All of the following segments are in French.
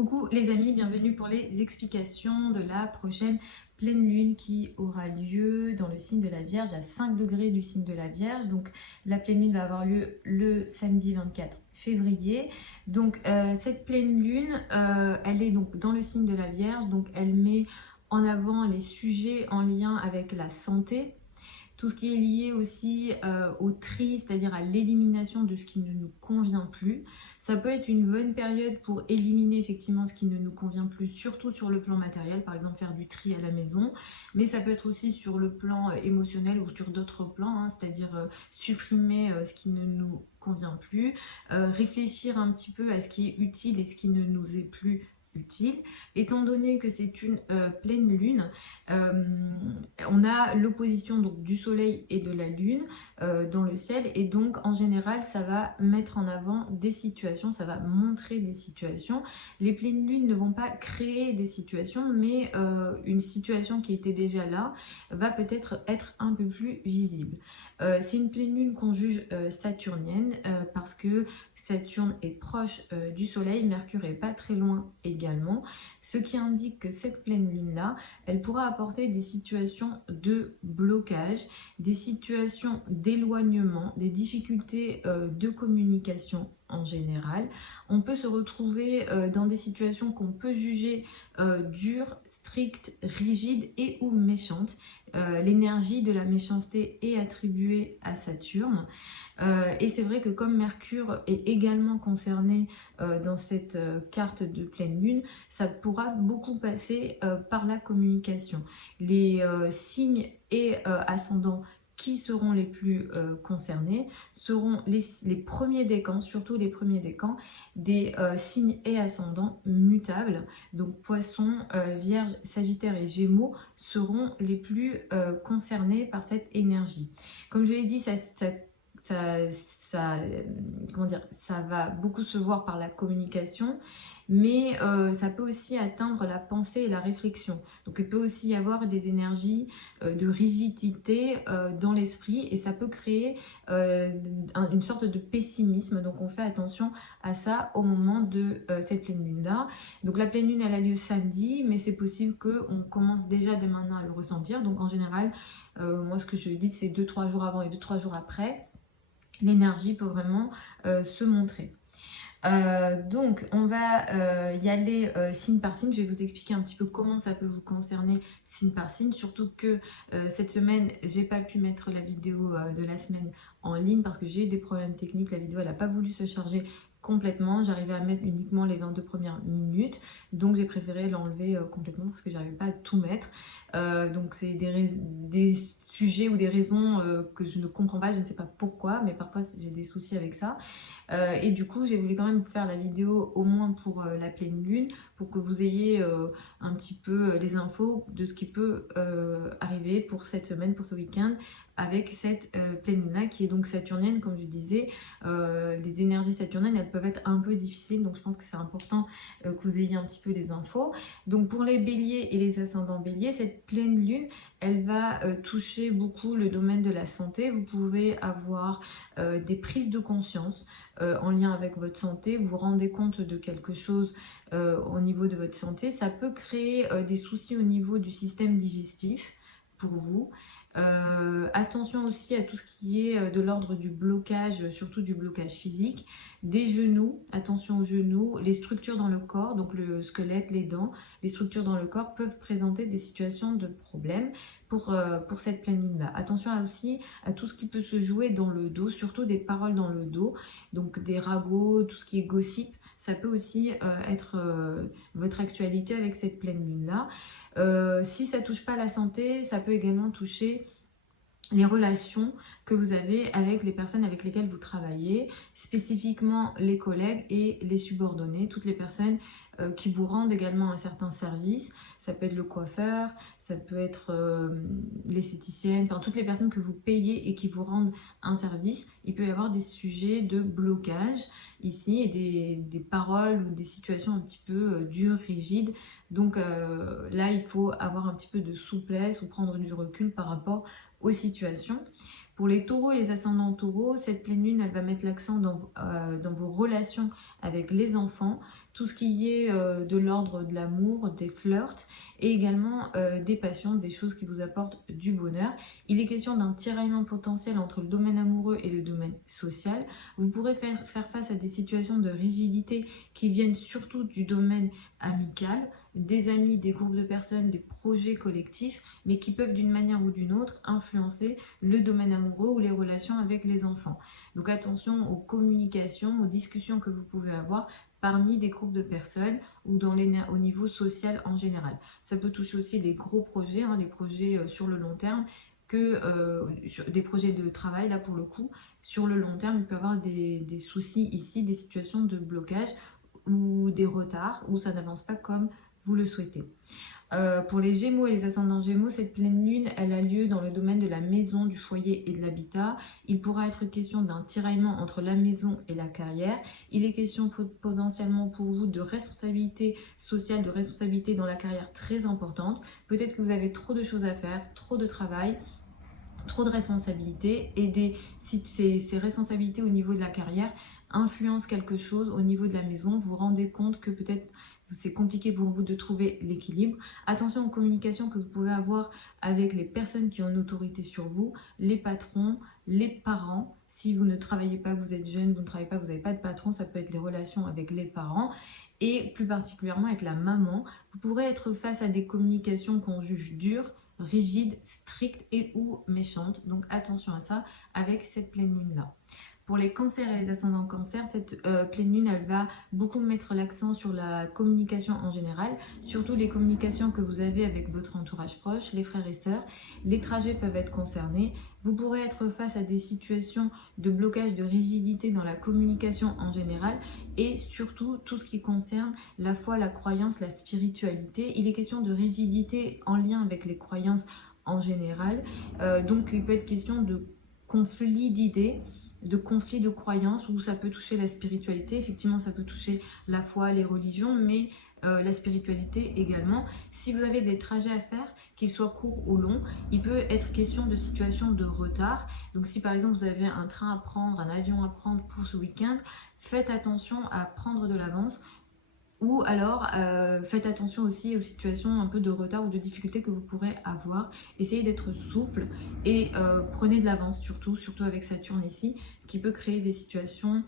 Coucou les amis, bienvenue pour les explications de la prochaine pleine lune qui aura lieu dans le signe de la Vierge à 5 degrés du signe de la Vierge. Donc la pleine lune va avoir lieu le samedi 24 février. Donc cette pleine lune, elle est donc dans le signe de la Vierge, donc elle met en avant les sujets en lien avec la santé. Tout ce qui est lié aussi au tri, c'est-à-dire à l'élimination de ce qui ne nous convient plus. Ça peut être une bonne période pour éliminer effectivement ce qui ne nous convient plus, surtout sur le plan matériel, par exemple faire du tri à la maison, mais ça peut être aussi sur le plan émotionnel ou sur d'autres plans, hein, c'est-à-dire supprimer ce qui ne nous convient plus, réfléchir un petit peu à ce qui est utile et ce qui ne nous est plus utile. Étant donné que c'est une pleine lune, on a l'opposition donc du soleil et de la lune dans le ciel, et donc en général ça va mettre en avant des situations, ça va montrer des situations. Les pleines lunes ne vont pas créer des situations, mais une situation qui était déjà là va peut-être être un peu plus visible. C'est une pleine lune qu'on juge saturnienne parce que Saturne est proche du soleil, Mercure est pas très loin également, ce qui indique que cette pleine lune là, elle pourra apporter des situations de blocage, des situations d'éloignement, des difficultés de communication en général. On peut se retrouver dans des situations qu'on peut juger dures, strictes, rigides et ou méchantes. L'énergie de la méchanceté est attribuée à Saturne. Et c'est vrai que comme Mercure est également concerné dans cette carte de pleine lune, ça pourra beaucoup passer par la communication. Les signes et ascendants qui seront les plus concernés seront les premiers décans, surtout les premiers décans des signes et ascendants mutables. Donc Poisson, Vierge, Sagittaire et Gémeaux seront les plus concernés par cette énergie. Comme je l'ai dit, comment dire, ça va beaucoup se voir par la communication, mais ça peut aussi atteindre la pensée et la réflexion. Donc il peut aussi y avoir des énergies de rigidité dans l'esprit, et ça peut créer une sorte de pessimisme. Donc on fait attention à ça au moment de cette pleine lune là. Donc la pleine lune elle a lieu samedi, mais c'est possible qu'on commence déjà dès maintenant à le ressentir. Donc en général, moi ce que je dis c'est 2-3 jours avant et 2-3 jours après, l'énergie peut vraiment se montrer. Donc on va y aller signe par signe. Je vais vous expliquer un petit peu comment ça peut vous concerner signe par signe, surtout que cette semaine j'ai pas pu mettre la vidéo de la semaine en ligne parce que j'ai eu des problèmes techniques. La vidéo elle n'a pas voulu se charger complètement, j'arrivais à mettre uniquement les 22 premières minutes, donc j'ai préféré l'enlever complètement parce que j'arrivais pas à tout mettre. Donc c'est des sujets ou des raisons que je ne comprends pas, je ne sais pas pourquoi, mais parfois j'ai des soucis avec ça. Et du coup j'ai voulu quand même vous faire la vidéo au moins pour la pleine lune, pour que vous ayez un petit peu les infos de ce qui peut arriver pour cette semaine, pour ce week-end, avec cette pleine lune là qui est donc saturnienne. Comme je disais, les énergies saturniennes elles peuvent être un peu difficiles, donc je pense que c'est important que vous ayez un petit peu les infos. Donc pour les béliers et les ascendants béliers, cette pleine lune elle va toucher beaucoup le domaine de la santé. Vous pouvez avoir des prises de conscience en lien avec votre santé, vous vous rendez compte de quelque chose au niveau de votre santé. Ça peut créer des soucis au niveau du système digestif pour vous. Attention aussi à tout ce qui est de l'ordre du blocage, surtout du blocage physique, des genoux, attention aux genoux, les structures dans le corps, donc le squelette, les dents, les structures dans le corps peuvent présenter des situations de problème pour cette pleine lune là. Attention aussi à tout ce qui peut se jouer dans le dos, surtout des paroles dans le dos, donc des ragots, tout ce qui est gossip, ça peut aussi être votre actualité avec cette pleine lune là. Si ça touche pas la santé, ça peut également toucher les relations que vous avez avec les personnes avec lesquelles vous travaillez, spécifiquement les collègues et les subordonnés, toutes les personnes qui vous rendent également un certain service. Ça peut être le coiffeur, ça peut être l'esthéticienne, enfin toutes les personnes que vous payez et qui vous rendent un service. Il peut y avoir des sujets de blocage ici et des paroles ou des situations un petit peu dures, rigides. Donc là, il faut avoir un petit peu de souplesse ou prendre du recul par rapport aux situations. Pour les taureaux et les ascendants taureaux, cette pleine lune, elle va mettre l'accent dans vos relations avec les enfants, tout ce qui est de l'ordre de l'amour, des flirts et également des passions, des choses qui vous apportent du bonheur. Il est question d'un tiraillement potentiel entre le domaine amoureux et le domaine social. Vous pourrez faire face à des situations de rigidité qui viennent surtout du domaine amical, des amis, des groupes de personnes, des projets collectifs, mais qui peuvent d'une manière ou d'une autre influencer le domaine amoureux ou les relations avec les enfants. Donc attention aux communications, aux discussions que vous pouvez avoir parmi des groupes de personnes ou au niveau social en général. Ça peut toucher aussi les gros projets, les projets sur le long terme, des projets de travail, là pour le coup, sur le long terme, il peut y avoir des soucis ici, des situations de blocage ou des retards où ça n'avance pas comme vous le souhaitez. Pour les Gémeaux et les ascendants Gémeaux, cette pleine lune, elle a lieu dans le domaine de la maison, du foyer et de l'habitat. Il pourra être question d'un tiraillement entre la maison et la carrière. Il est question potentiellement pour vous de responsabilité sociale, de responsabilité dans la carrière très importante. Peut-être que vous avez trop de choses à faire, trop de travail, trop de responsabilités et si ces responsabilités au niveau de la carrière influencent quelque chose au niveau de la maison, vous vous rendez compte que peut-être c'est compliqué pour vous de trouver l'équilibre. Attention aux communications que vous pouvez avoir avec les personnes qui ont une autorité sur vous, les patrons, les parents. Si vous ne travaillez pas, que vous êtes jeune, vous ne travaillez pas, vous n'avez pas de patron, ça peut être les relations avec les parents et plus particulièrement avec la maman. Vous pourrez être face à des communications qu'on juge dures, rigides, strictes et ou méchantes. Donc attention à ça avec cette pleine lune là. Pour les cancers et les ascendants cancers, cette pleine lune, elle va beaucoup mettre l'accent sur la communication en général, surtout les communications que vous avez avec votre entourage proche, les frères et sœurs. Les trajets peuvent être concernés. Vous pourrez être face à des situations de blocage, de rigidité dans la communication en général et surtout tout ce qui concerne la foi, la croyance, la spiritualité. Il est question de rigidité en lien avec les croyances en général. Donc il peut être question de conflit d'idées, de conflits de croyances où ça peut toucher la spiritualité. Effectivement, ça peut toucher la foi, les religions, mais la spiritualité également. Si vous avez des trajets à faire, qu'ils soient courts ou longs, il peut être question de situations de retard. Donc si par exemple vous avez un train à prendre, un avion à prendre pour ce week-end, faites attention à prendre de l'avance. Ou alors, faites attention aussi aux situations un peu de retard ou de difficulté que vous pourrez avoir. Essayez d'être souple et prenez de l'avance surtout avec Saturne ici, qui peut créer des situations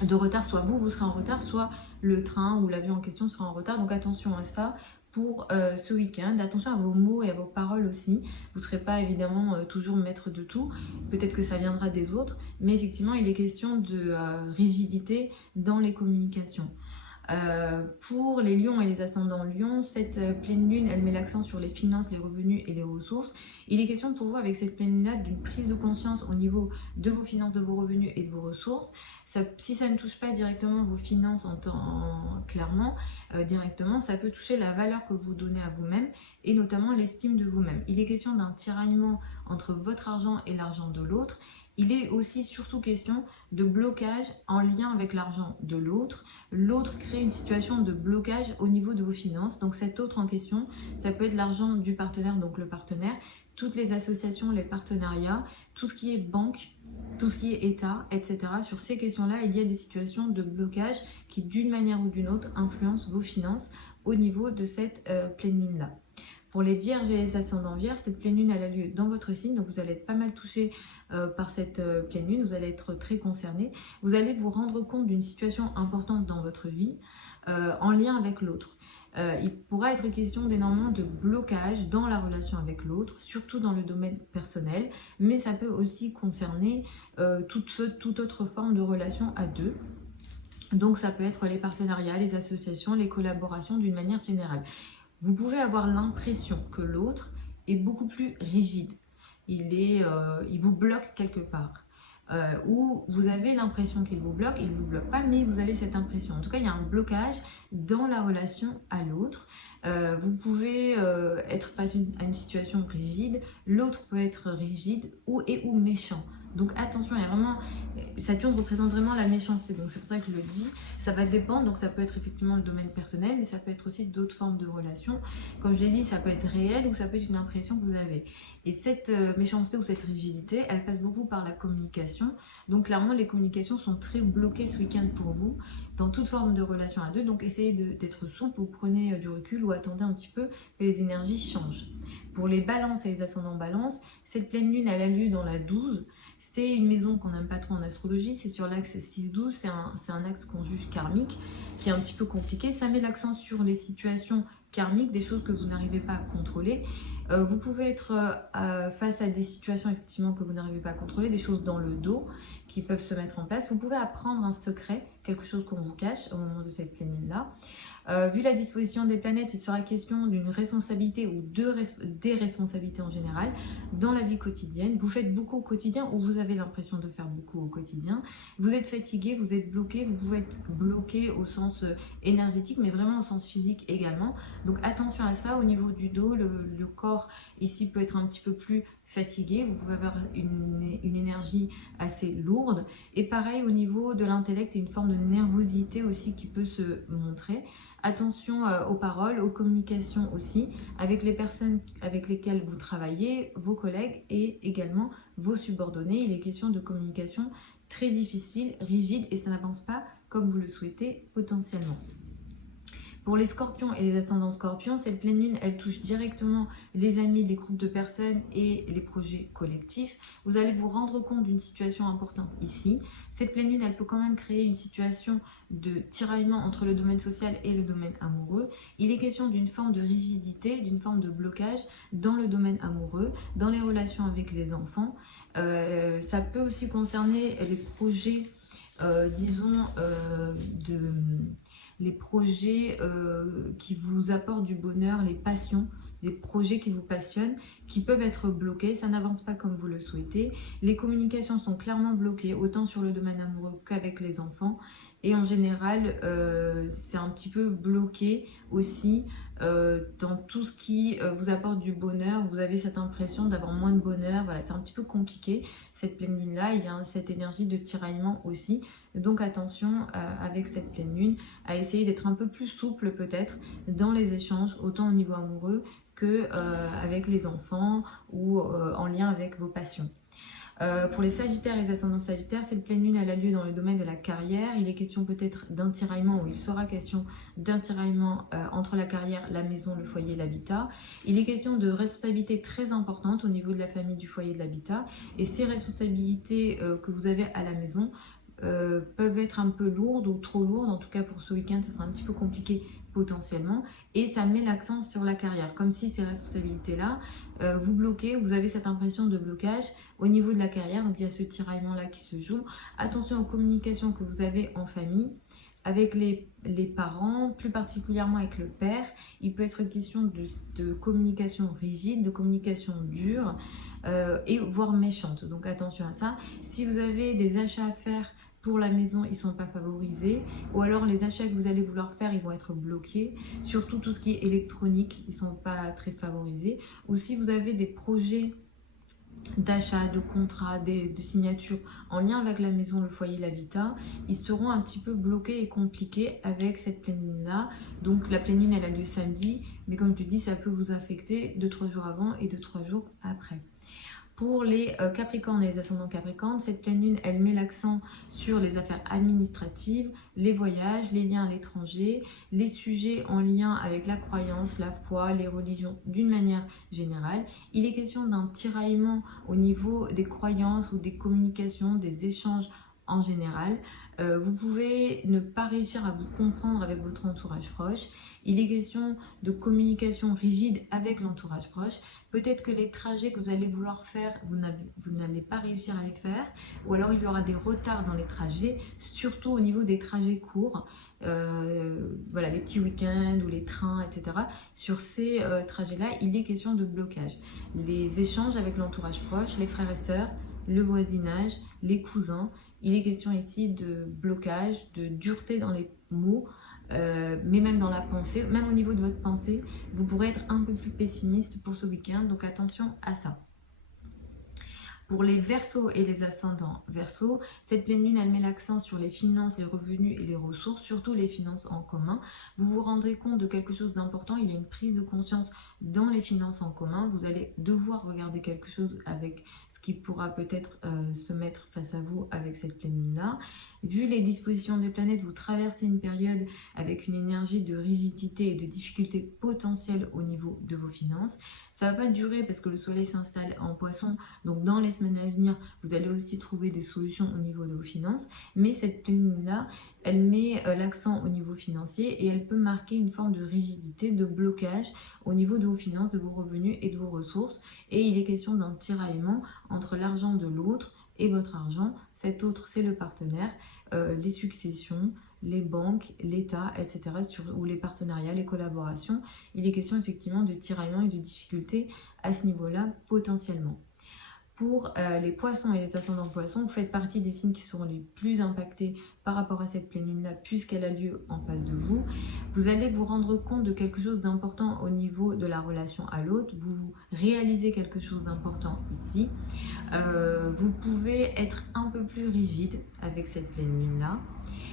de retard. Soit vous serez en retard, soit le train ou l'avion en question sera en retard. Donc attention à ça pour ce week-end. Attention à vos mots et à vos paroles aussi. Vous ne serez pas évidemment toujours maître de tout. Peut-être que ça viendra des autres. Mais effectivement, il est question de rigidité dans les communications. Pour les lions et les ascendants lions, cette pleine lune, elle met l'accent sur les finances, les revenus et les ressources. Il est question pour vous avec cette pleine lune-là d'une prise de conscience au niveau de vos finances, de vos revenus et de vos ressources. Si ça ne touche pas directement vos finances clairement, directement, ça peut toucher la valeur que vous donnez à vous-même et notamment l'estime de vous-même. Il est question d'un tiraillement entre votre argent et l'argent de l'autre. Il est aussi surtout question de blocage en lien avec l'argent de l'autre. L'autre crée une situation de blocage au niveau de vos finances. Donc cet autre en question, ça peut être l'argent du partenaire, donc le partenaire, toutes les associations, les partenariats, tout ce qui est banque, tout ce qui est État, etc. Sur ces questions-là, il y a des situations de blocage qui d'une manière ou d'une autre influencent vos finances au niveau de cette pleine lune-là. Pour les vierges et les ascendants vierges, cette pleine lune elle a lieu dans votre signe, donc vous allez être pas mal touché par cette pleine lune, vous allez être très concerné. Vous allez vous rendre compte d'une situation importante dans votre vie en lien avec l'autre. Il pourra être question d'énormément de blocage dans la relation avec l'autre, surtout dans le domaine personnel, mais ça peut aussi concerner toute autre forme de relation à deux. Donc ça peut être les partenariats, les associations, les collaborations d'une manière générale. Vous pouvez avoir l'impression que l'autre est beaucoup plus rigide. Il vous bloque quelque part. Ou vous avez l'impression qu'il vous bloque, il ne vous bloque pas, mais vous avez cette impression. En tout cas, il y a un blocage dans la relation à l'autre. Vous pouvez être face à une situation rigide, l'autre peut être rigide ou méchant. Donc attention, il y a vraiment, Saturne représente vraiment la méchanceté, donc c'est pour ça que je le dis. Ça va dépendre, donc ça peut être effectivement le domaine personnel, mais ça peut être aussi d'autres formes de relations. Comme je l'ai dit, ça peut être réel ou ça peut être une impression que vous avez. Et cette méchanceté ou cette rigidité, elle passe beaucoup par la communication. Donc clairement, les communications sont très bloquées ce week-end pour vous, dans toute forme de relation à deux. Donc essayez d'être souple, ou prenez du recul ou attendez un petit peu que les énergies changent. Pour les balances et les ascendants balance, cette pleine lune, elle a lieu dans la 12. C'est une maison qu'on n'aime pas trop en astrologie, c'est sur l'axe 6-12, c'est un axe qu'on juge karmique, qui est un petit peu compliqué. Ça met l'accent sur les situations karmiques, des choses que vous n'arrivez pas à contrôler. Vous pouvez être face à des situations effectivement que vous n'arrivez pas à contrôler, des choses dans le dos qui peuvent se mettre en place. Vous pouvez apprendre un secret, quelque chose qu'on vous cache au moment de cette pleine lune-là. Vu la disposition des planètes, il sera question d'une responsabilité ou des responsabilités en général dans la vie quotidienne. Vous faites beaucoup au quotidien ou vous avez l'impression de faire beaucoup au quotidien. Vous êtes fatigué, vous êtes bloqué, vous pouvez être bloqué au sens énergétique, mais vraiment au sens physique également. Donc attention à ça, au niveau du dos, le corps ici peut être un petit peu plus fatigué, vous pouvez avoir une énergie assez lourde. Et pareil au niveau de l'intellect, et une forme de nervosité aussi qui peut se montrer. Attention aux paroles, aux communications aussi, avec les personnes avec lesquelles vous travaillez, vos collègues et également vos subordonnés. Il est question de communication très difficile, rigide, et ça n'avance pas comme vous le souhaitez potentiellement. Pour les scorpions et les ascendants scorpions, cette pleine lune, elle touche directement les amis, les groupes de personnes et les projets collectifs. Vous allez vous rendre compte d'une situation importante ici. Cette pleine lune, elle peut quand même créer une situation de tiraillement entre le domaine social et le domaine amoureux. Il est question d'une forme de rigidité, d'une forme de blocage dans le domaine amoureux, dans les relations avec les enfants. Ça peut aussi concerner les projets, disons, les projets qui vous apportent du bonheur, les passions, des projets qui vous passionnent, qui peuvent être bloqués, ça n'avance pas comme vous le souhaitez. Les communications sont clairement bloquées, autant sur le domaine amoureux qu'avec les enfants. Et en général, c'est un petit peu bloqué aussi dans tout ce qui vous apporte du bonheur. Vous avez cette impression d'avoir moins de bonheur. Voilà, c'est un petit peu compliqué cette pleine lune-là. Il y a cette énergie de tiraillement aussi. Donc attention avec cette pleine lune à essayer d'être un peu plus souple peut-être dans les échanges, autant au niveau amoureux que avec les enfants ou en lien avec vos passions. Pour les sagittaires et les ascendants sagittaires, cette pleine lune elle a lieu dans le domaine de la carrière. Il est question peut-être d'un tiraillement, ou il sera question d'un tiraillement entre la carrière, la maison, le foyer, l'habitat. Il est question de responsabilités très importantes au niveau de la famille, du foyer, de l'habitat. Et ces responsabilités que vous avez à la maison peuvent être un peu lourdes ou trop lourdes. En tout cas pour ce week-end, ça sera un petit peu compliqué potentiellement. Et ça met l'accent sur la carrière, comme si ces responsabilités-là vous bloquez, vous avez cette impression de blocage au niveau de la carrière. Donc il y a ce tiraillement là qui se joue. Attention aux communications que vous avez en famille, avec les parents, plus particulièrement avec le père. Il peut être question de communication rigide, de communication dure et voire méchante. Donc attention à ça. Si vous avez des achats à faire pour la maison, ils ne sont pas favorisés, ou alors les achats que vous allez vouloir faire, ils vont être bloqués. Surtout tout ce qui est électronique, ils ne sont pas très favorisés. Ou si vous avez des projets d'achat, de contrat, de signature en lien avec la maison, le foyer, l'habitat, ils seront un petit peu bloqués et compliqués avec cette pleine lune là. Donc la pleine lune elle a lieu samedi, mais comme je te dis, ça peut vous affecter 2-3 jours avant et 2-3 jours après. Pour les Capricornes et les ascendants Capricornes, cette pleine lune, elle met l'accent sur les affaires administratives, les voyages, les liens à l'étranger, les sujets en lien avec la croyance, la foi, les religions d'une manière générale. Il est question d'un tiraillement au niveau des croyances ou des communications, des échanges en général. Vous pouvez ne pas réussir à vous comprendre avec votre entourage proche. Il est question de communication rigide avec l'entourage proche. Peut-être que les trajets que vous allez vouloir faire, vous n'allez pas réussir à les faire. Ou alors il y aura des retards dans les trajets, surtout au niveau des trajets courts. Voilà, les petits week-ends ou les trains, etc. Sur ces trajets-là, il est question de blocage. Les échanges avec l'entourage proche, les frères et sœurs, le voisinage, les cousins. Il est question ici de blocage, de dureté dans les mots, mais même dans la pensée, même au niveau de votre pensée, vous pourrez être un peu plus pessimiste pour ce week-end, donc attention à ça. Pour les Verseaux et les ascendants Verseaux, cette pleine lune, elle met l'accent sur les finances, les revenus et les ressources, surtout les finances en commun. Vous vous rendrez compte de quelque chose d'important, il y a une prise de conscience dans les finances en commun. Vous allez devoir regarder quelque chose avec ce qui pourra peut-être se mettre face à vous avec cette pleine lune-là. Vu les dispositions des planètes, vous traversez une période avec une énergie de rigidité et de difficulté potentielle au niveau de vos finances. Ça ne va pas durer parce que le soleil s'installe en poisson, donc dans les semaines à venir, vous allez aussi trouver des solutions au niveau de vos finances. Mais cette pleine lune-là, elle met l'accent au niveau financier et elle peut marquer une forme de rigidité, de blocage au niveau de vos finances, de vos revenus et de vos ressources. Et il est question d'un tiraillement entre l'argent de l'autre et votre argent. Cet autre, c'est le partenaire, les successions, les banques, l'État, etc. ou les partenariats, les collaborations. Il est question effectivement de tiraillement et de difficultés à ce niveau-là potentiellement. Pour les poissons et les ascendants poissons, vous faites partie des signes qui seront les plus impactés par rapport à cette pleine lune-là, puisqu'elle a lieu en face de vous. Vous allez vous rendre compte de quelque chose d'important au niveau de la relation à l'autre. Vous réalisez quelque chose d'important ici. Vous pouvez être un peu plus rigide avec cette pleine lune-là,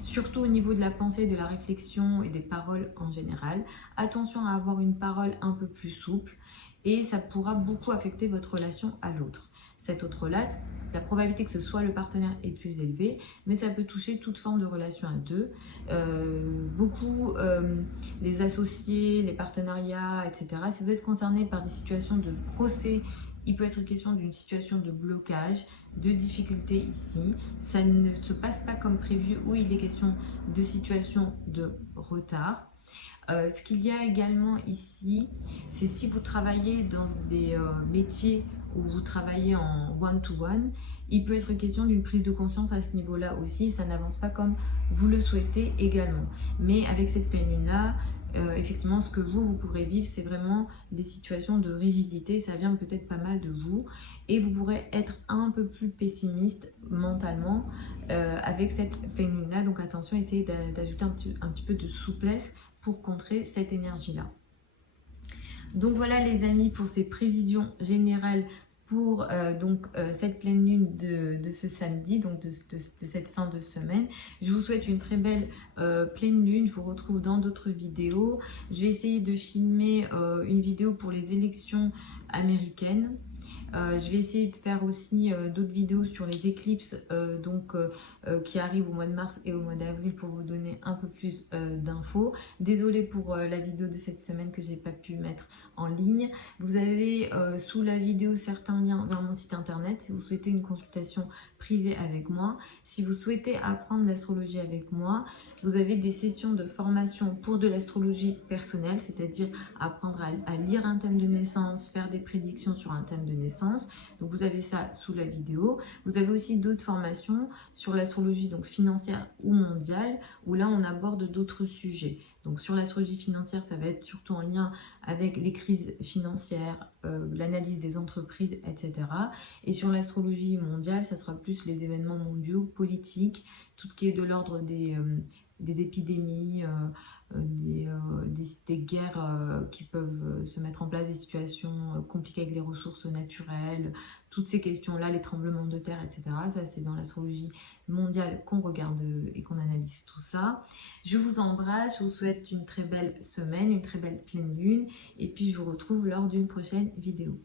surtout au niveau de la pensée, de la réflexion et des paroles en général. Attention à avoir une parole un peu plus souple et ça pourra beaucoup affecter votre relation à l'autre. Cette autre-là, la probabilité que ce soit le partenaire est plus élevée, mais ça peut toucher toute forme de relation à deux. Les associés, les partenariats, etc. Si vous êtes concerné par des situations de procès, il peut être question d'une situation de blocage, de difficulté ici. Ça ne se passe pas comme prévu ou il est question de situation de retard. Ce qu'il y a également ici, c'est si vous travaillez dans des métiers où vous travaillez en one-to-one, il peut être question d'une prise de conscience à ce niveau-là aussi. Ça n'avance pas comme vous le souhaitez également. Mais avec cette pleine lune-là, effectivement, ce que vous pourrez vivre, c'est vraiment des situations de rigidité. Ça vient peut-être pas mal de vous. Et vous pourrez être un peu plus pessimiste mentalement avec cette pleine lune-là. Donc attention, essayez d'ajouter un petit peu de souplesse pour contrer cette énergie-là. Donc voilà les amis pour ces prévisions générales pour cette pleine lune de ce samedi, donc de cette fin de semaine. Je vous souhaite une très belle pleine lune. Je vous retrouve dans d'autres vidéos. Je vais essayer de filmer une vidéo pour les élections américaines. Je vais essayer de faire aussi d'autres vidéos sur les éclipses qui arrivent au mois de mars et au mois d'avril pour vous donner un peu plus d'infos. Désolée pour la vidéo de cette semaine que j'ai pas pu mettre en ligne. Vous avez sous la vidéo certains liens vers mon site internet si vous souhaitez une consultation privée avec moi. Si vous souhaitez apprendre l'astrologie avec moi, vous avez des sessions de formation pour de l'astrologie personnelle, c'est-à-dire apprendre à lire un thème de naissance, faire des prédictions sur un thème de naissance. Donc vous avez ça sous la vidéo. Vous avez aussi d'autres formations sur l'astrologie donc financière ou mondiale, où là on aborde d'autres sujets. Donc sur l'astrologie financière, ça va être surtout en lien avec les crises financières, l'analyse des entreprises, etc. Et sur l'astrologie mondiale, ça sera plus les événements mondiaux, politiques, tout ce qui est de l'ordre des épidémies, des guerres qui peuvent se mettre en place, des situations compliquées avec les ressources naturelles, toutes ces questions-là, les tremblements de terre, etc. Ça, c'est dans l'astrologie mondiale qu'on regarde et qu'on analyse tout ça. Je vous embrasse, je vous souhaite une très belle semaine, une très belle pleine lune, et puis je vous retrouve lors d'une prochaine vidéo.